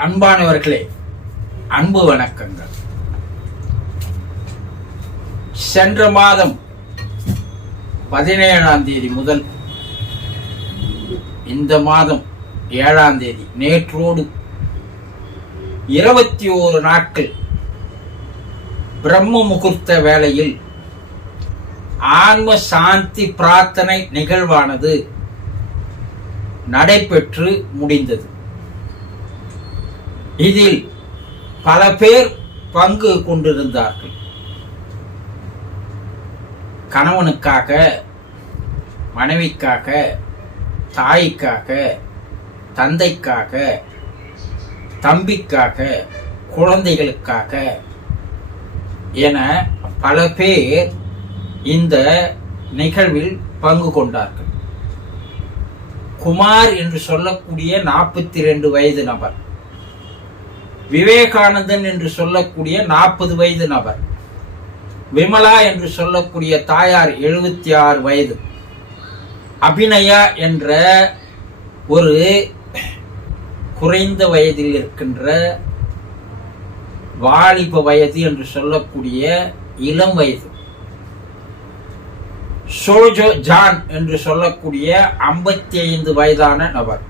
அன்பானவர்களே, அன்பு வணக்கங்கள். சென்ற மாதம் 17ஆம் தேதி முதல் இந்த மாதம் 7ஆம் தேதி நேற்றோடு 21 நாட்கள் பிரம்ம முகூர்த்த வேளையில் ஆன்ம சாந்தி பிரார்த்தனை நிகழ்வானது நடைபெற்று முடிந்தது. இதில் பல பேர் பங்கு கொண்டிருந்தார்கள். கணவனுக்காக, மனைவிக்காக, தாய்க்காக, தந்தைக்காக, தம்பிக்காக, குழந்தைகளுக்காக என பல பேர் இந்த நிகழ்வில் பங்கு கொண்டார்கள். குமார் என்று சொல்லக்கூடிய 42 வயது நபர், விவேகானந்தன் என்று சொல்லக்கூடிய 40 வயது நபர், விமலா என்று சொல்லக்கூடிய தாயார் 76 வயது, அபிநயா என்ற ஒரு குறைந்த வயதில் இருக்கின்ற வாலிப வயது என்று சொல்லக்கூடிய இளம் வயது, சோஜோ ஜான் என்று சொல்லக்கூடிய 55 வயதான நபர்,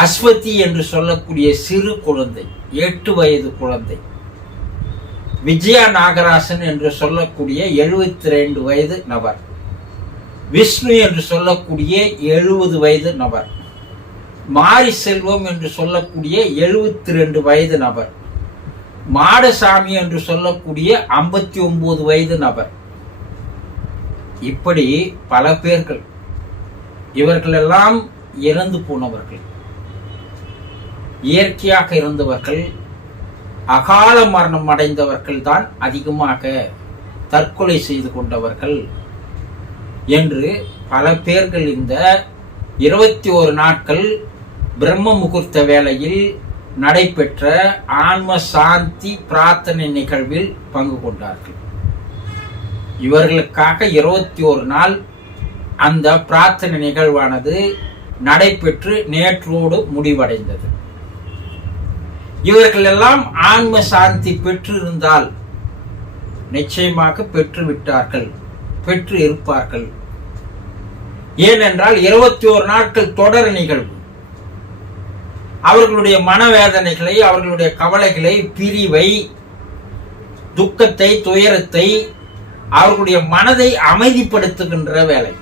அஸ்வதி என்று சொல்லக்கூடிய சிறு குழந்தை 8 வயது குழந்தை, விஜயா நாகராசன் என்று சொல்லக்கூடிய 72 வயது நபர், விஷ்ணு என்று சொல்லக்கூடிய 70 வயது நபர், மாரி செல்வம் என்று சொல்லக்கூடிய 72 வயது நபர், மாடசாமி என்று சொல்லக்கூடிய 59 வயது நபர். இப்படி பல பேர்கள். இவர்களெல்லாம் இறந்து போனவர்கள், இயற்கையாக இருந்தவர்கள், அகால மரணம் அடைந்தவர்கள் தான் அதிகமாக தற்கொலை செய்து கொண்டவர்கள் என்று பல பேர்கள் இந்த 21 நாட்கள் பிரம்ம முகூர்த்த வேளையில் நடைபெற்ற ஆன்ம சாந்தி பிரார்த்தனை நிகழ்வில் பங்கு கொண்டார்கள். இவர்களுக்காக 21 நாள் அந்த பிரார்த்தனை நிகழ்வானது நடைபெற்று நேற்றோடு முடிவடைந்தது. இவர்கள் எல்லாம் ஆன்ம சாந்தி பெற்று இருந்தால் நிச்சயமாக பெற்று விட்டார்கள், பெற்று இருப்பார்கள். ஏனென்றால் 21 நாட்கள் தொடர் நிகழ்வு அவர்களுடைய மனவேதனைகளை, அவர்களுடைய கவலைகளை, பிரிவை, துக்கத்தை, துயரத்தை, அவர்களுடைய மனதை அமைதிப்படுத்துகின்ற வேலை.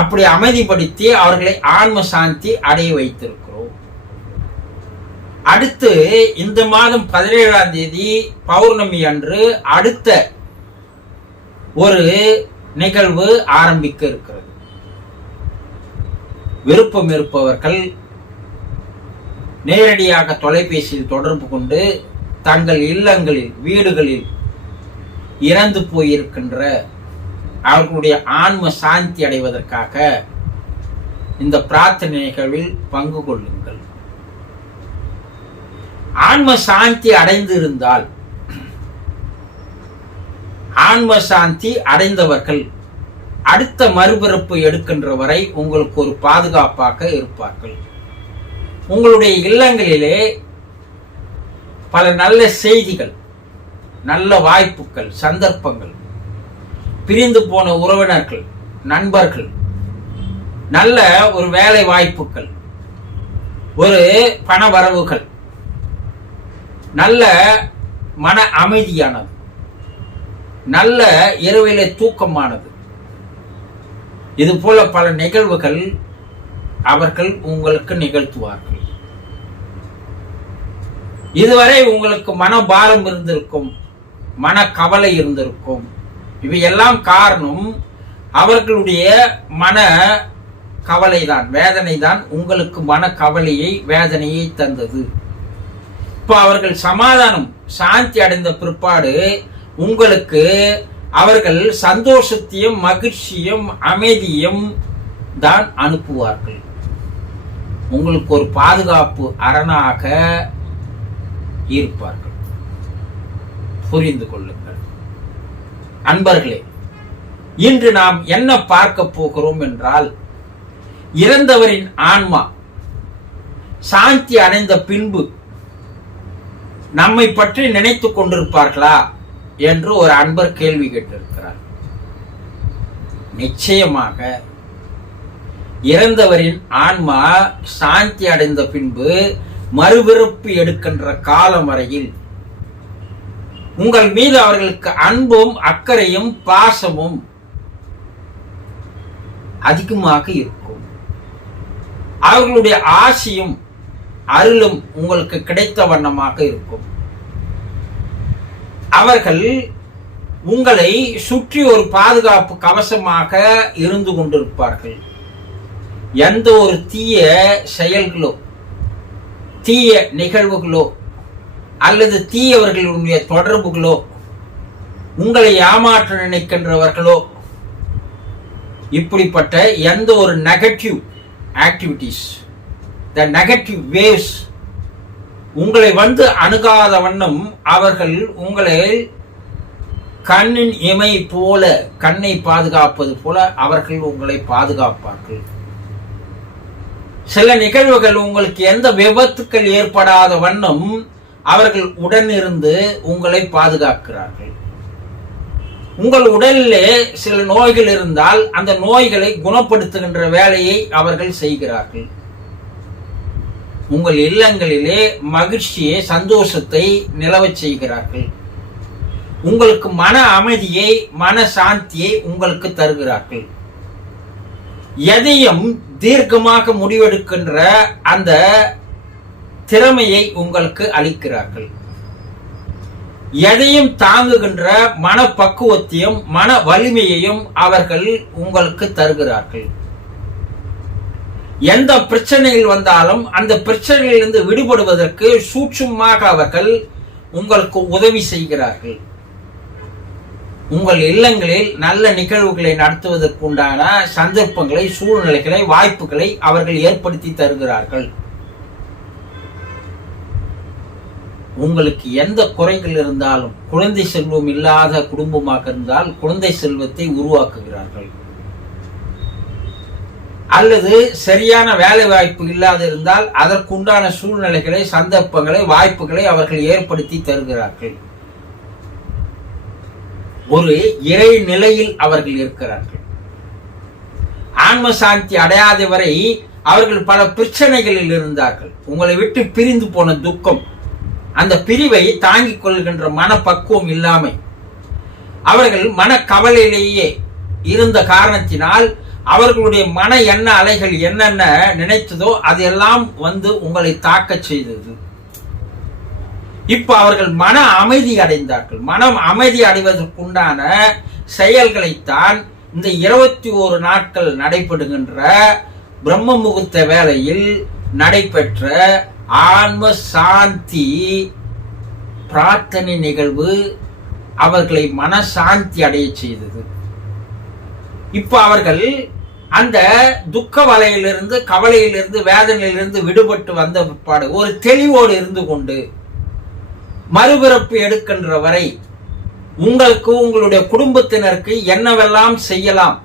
அப்படி அமைதிப்படுத்தி அவர்களை ஆன்ம சாந்தி அடைய வைத்திருக்கிறோம். அடுத்து இந்த மாதம் 17ஆம் தேதி பௌர்ணமி அன்று அடுத்த ஒரு நிகழ்வு ஆரம்பிக்க இருக்கிறது. விருப்பம் இருப்பவர்கள் நேரடியாக தொலைபேசியில் தொடர்பு கொண்டு தங்கள் இல்லங்களில், வீடுகளில் இறந்து போயிருக்கின்ற அவர்களுடைய ஆன்ம சாந்தி அடைவதற்காக இந்த பிரார்த்தனை நிகழ்வில் பங்கு கொள்ளுங்கள். ஆன்ம சாந்தி அடைந்திருந்தால், ஆன்ம சாந்தி அடைந்தவர்கள் அடுத்த மறுபிறப்பு எடுக்கின்ற வரை உங்களுக்கு ஒரு பாதுகாப்பாக இருப்பார்கள். உங்களுடைய இல்லங்களிலே பல நல்ல செய்திகள், நல்ல வாய்ப்புகள், சந்தர்ப்பங்கள், பிரிந்து போன உறவினர்கள், நண்பர்கள், நல்ல ஒரு வேலை வாய்ப்புகள், ஒரு பண வரவுகள், நல்ல மன அமைதியானது, நல்ல இரவிலே தூக்கமானது, இது போல பல நிகழ்வுகள் அவர்கள் உங்களுக்கு நிகழ்த்துவார்கள். இதுவரை உங்களுக்கு மனபாரம் இருந்திருக்கும், மன கவலை இருந்திருக்கும். இவையெல்லாம் காரணம் அவர்களுடைய மன கவலைதான், வேதனை தான் உங்களுக்கு மன கவலையை, வேதனையை தந்தது. இப்ப அவர்கள் சமாதானம், சாந்தி அடைந்த பிற்பாடு உங்களுக்கு அவர்கள் சந்தோஷத்தையும், மகிழ்ச்சியும், அமைதியும் தான் அனுப்புவார்கள். உங்களுக்கு ஒரு பாதுகாப்பு அரணாக இருப்பார்கள். புரிந்து கொள்ளுங்கள் அன்பர்களே. இன்று நாம் என்ன பார்க்க போகிறோம் என்றால், இறந்தவரின் ஆன்மா சாந்தி அடைந்த பின்பு நம்மை பற்றி நினைத்து கொண்டிருப்பார்களா என்று ஒரு அன்பர் கேள்வி கேட்டிருக்கிறார். நிச்சயமாக இறந்தவரின் ஆன்மா சாந்தி அடைந்த பின்பு மறுபிறப்பு எடுக்கின்ற காலம் வரையில் உங்கள் மீது அவர்களுக்கு அன்பும் அக்கறையும் பாசமும் அதிகமாக இருக்கும். அவர்களுடைய ஆசியும் அருளும் உங்களுக்கு கிடைத்த வண்ணமாக இருக்கும். அவர்கள் உங்களை சுற்றி ஒரு பாதுகாப்பு கவசமாக இருந்து கொண்டிருப்பார்கள். எந்த ஒரு தீய செயல்களோ தீய நிகழ்வுகளோ அல்லது தீயவர்களுடைய தொடர்புகளோ உங்களை ஏமாற்ற நினைக்கின்றவர்களோ இப்படிப்பட்ட எந்த ஒரு negative activities, the negative waves உங்களை வந்து அணுகாத வண்ணம் அவர்கள் உங்களை கண்ணின் இமை போல, கண்ணை பாதுகாப்பது போல அவர்கள் உங்களை பாதுகாப்பார்கள். சில நிகழ்வுகள் உங்களுக்கு எந்த விபத்துக்கள் ஏற்படாத வண்ணம் அவர்கள் உடனிருந்து உங்களை பாதுகாக்கிறார்கள். உங்கள் உடலிலே சில நோய்கள் இருந்தால் அந்த நோய்களை குணப்படுத்துகின்ற வேலையை அவர்கள் செய்கிறார்கள். உங்கள் இல்லங்களிலே மகிழ்ச்சியை, சந்தோஷத்தை நிலவச் செய்கிறார்கள். உங்களுக்கு மன அமைதியை, மன சாந்தியை உங்களுக்கு தருகிறார்கள். எதையும் தீர்க்கமாக முடிவெடுக்கின்ற அந்த திறமையை உங்களுக்கு அளிக்கிறார்கள். எதையும் தாங்குகின்ற மன பக்குவத்தையும் மன வலிமையையும் அவர்கள் உங்களுக்கு தருகிறார்கள். எந்த பிரச்சனைகள் வந்தாலும் அந்த பிரச்சனையிலிருந்து விடுபடுவதற்கு சூட்சுமமாக அவர்கள் உங்களுக்கு உதவி செய்கிறார்கள். உங்கள் இல்லங்களில் நல்ல நிகழ்வுகளை நடத்துவதற்குண்டான சந்தர்ப்பங்களை, சூழ்நிலைகளை, வாய்ப்புகளை அவர்கள் ஏற்படுத்தி தருகிறார்கள். உங்களுக்கு எந்த குறைகள் இருந்தாலும், குழந்தை செல்வம் இல்லாத குடும்பமாக இருந்தால் குழந்தை செல்வத்தை உருவாக்குகிறார்கள். அல்லது சரியான வேலை வாய்ப்பு இல்லாத இருந்தால் அதற்குண்டான சூழ்நிலைகளை, சந்தர்ப்பங்களை, வாய்ப்புகளை அவர்கள் ஏற்படுத்தி தருகிறார்கள். ஒரு இறை நிலையில் அவர்கள் இருக்கிறார்கள். ஆன்ம சாந்தி அடையாத வரை அவர்கள் பல பிரச்சனைகளில் இருந்தார்கள். உங்களை விட்டு பிரிந்து போன துக்கம், அந்த பிரிவை தாங்கிக் கொள்கின்ற மனப்பக்குவம் இல்லாமை, அவர்கள் மனக்கவலையிலேயே இருந்த காரணத்தினால் அவர்களுடைய மன எண்ண அலைகள் என்னென்ன நினைத்ததோ அதெல்லாம் வந்து உங்களை தாக்க செய்தது. இப்ப அவர்கள் மன அமைதி அடைந்தார்கள். மனம் அமைதி அடைவதற்குண்டான செயல்களைத்தான் இந்த 21 நாட்கள் நடைபெறுகின்ற பிரம்ம முகூர்த்த வேளையில் நடைபெற்ற ஆன்ம சாந்தி பிரார்த்தனை நிகழ்வு அவர்களை மனசாந்தி அடைய செய்தது. இப்ப அவர்கள் அந்த துக்க வலையிலிருந்து, கவலையிலிருந்து, வேதனையிலிருந்து விடுபட்டு வந்த பிற்பாடு ஒரு தெளிவோடு இருந்து கொண்டு மறுபிறப்பு எடுக்கின்ற வரை உங்களுக்கு, உங்களுடைய குடும்பத்தினருக்கு என்னவெல்லாம் செய்யலாம்,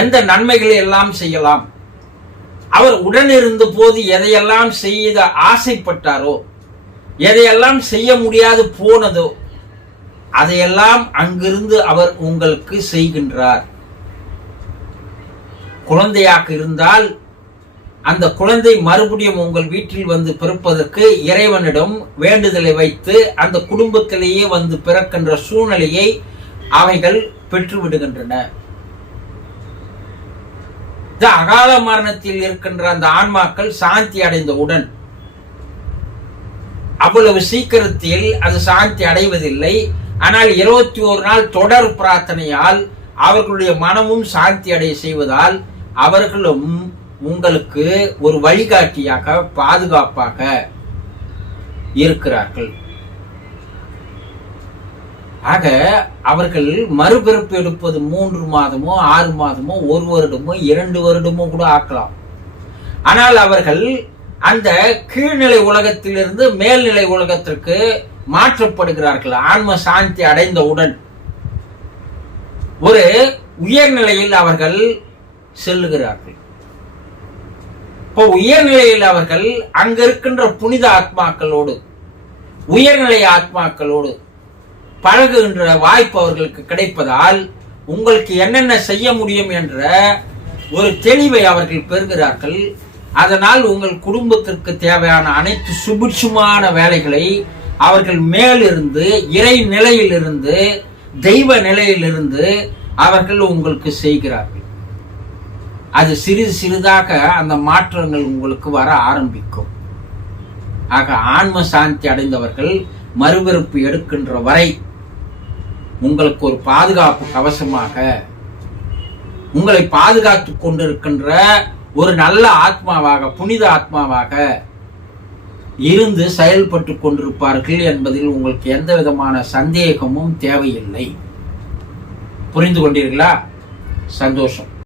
எந்த நன்மைகளை எல்லாம் செய்யலாம், அவர் உடனிருந்த போது எதையெல்லாம் செய்ய ஆசைப்பட்டாரோ, எதையெல்லாம் செய்ய முடியாது போனதோ அதையெல்லாம் அங்கிருந்து அவர் உங்களுக்கு செய்கின்றார். குழந்தையாக இருந்தால் அந்த குழந்தை மறுபடியும் உங்கள் வீட்டில் வந்து பிறப்பதற்கு இறைவனிடம் வேண்டுதலை வைத்து அந்த குடும்பத்திலேயே வந்து பிறக்கின்ற சூழ்நிலையை அவைகள் பெற்றுவிடுகின்றன. அகால மரணத்தில் இருக்கின்ற அந்த ஆன்மாக்கள் சாந்தி அடைந்தவுடன் அவ்வளவு சீக்கிரத்தில் அது சாந்தி அடைவதில்லை. ஆனால் 21 நாள் தொடர் பிரார்த்தனையால் அவர்களுடைய மனமும் சாந்தி அடைய செய்வதால் அவர்களும் உங்களுக்கு ஒரு வழிகாட்டியாக, பாதுகாப்பாக இருக்கிறார்கள். ஆக அவர்கள் மறுபிறப்பு எடுப்பது 3 மாதமோ 6 மாதமோ 1 வருடமோ 2 வருடமோ கூட ஆக்கலாம். ஆனால் அவர்கள் அந்த கீழ்நிலை உலகத்திலிருந்து மேல்நிலை உலகத்திற்கு மாற்றப்படுகிறார்கள். ஆன்ம சாந்தி அடைந்தவுடன் ஒரு உயர்நிலையில் அவர்கள் செல்லுகிறார்கள். இப்போ உயர்நிலையில் அவர்கள் அங்க இருக்கின்ற புனித ஆத்மாக்களோடு, உயர்நிலை ஆத்மாக்களோடு பழகுகின்ற வாய்ப்பு அவர்களுக்கு கிடைப்பதால் உங்களுக்கு என்னென்ன செய்ய முடியும் என்ற ஒரு தெளிவை அவர்கள் பெறுகிறார்கள். அதனால் உங்கள் குடும்பத்திற்கு தேவையான அனைத்து சுபிட்சமான வேலைகளை அவர்கள் மேலிருந்து, இறை நிலையிலிருந்து, தெய்வ நிலையிலிருந்து அவர்கள் உங்களுக்கு செய்கிறார்கள். அது சிறிது சிறிதாக அந்த மாற்றங்கள் உங்களுக்கு வர ஆரம்பிக்கும். ஆக ஆன்ம சாந்தி அடைந்தவர்கள் மறுபிறப்பு எடுக்கின்ற வரை உங்களுக்கு ஒரு பாதுகாப்பு கவசமாக, உங்களை பாதுகாத்துக் கொண்டிருக்கின்ற ஒரு நல்ல ஆத்மாவாக, புனித ஆத்மாவாக இருந்து செயல்பட்டு கொண்டிருப்பார்கள் என்பதில் உங்களுக்கு எந்த விதமான சந்தேகமும் தேவையில்லை. புரிந்து கொண்டீர்களா? சந்தோஷம்.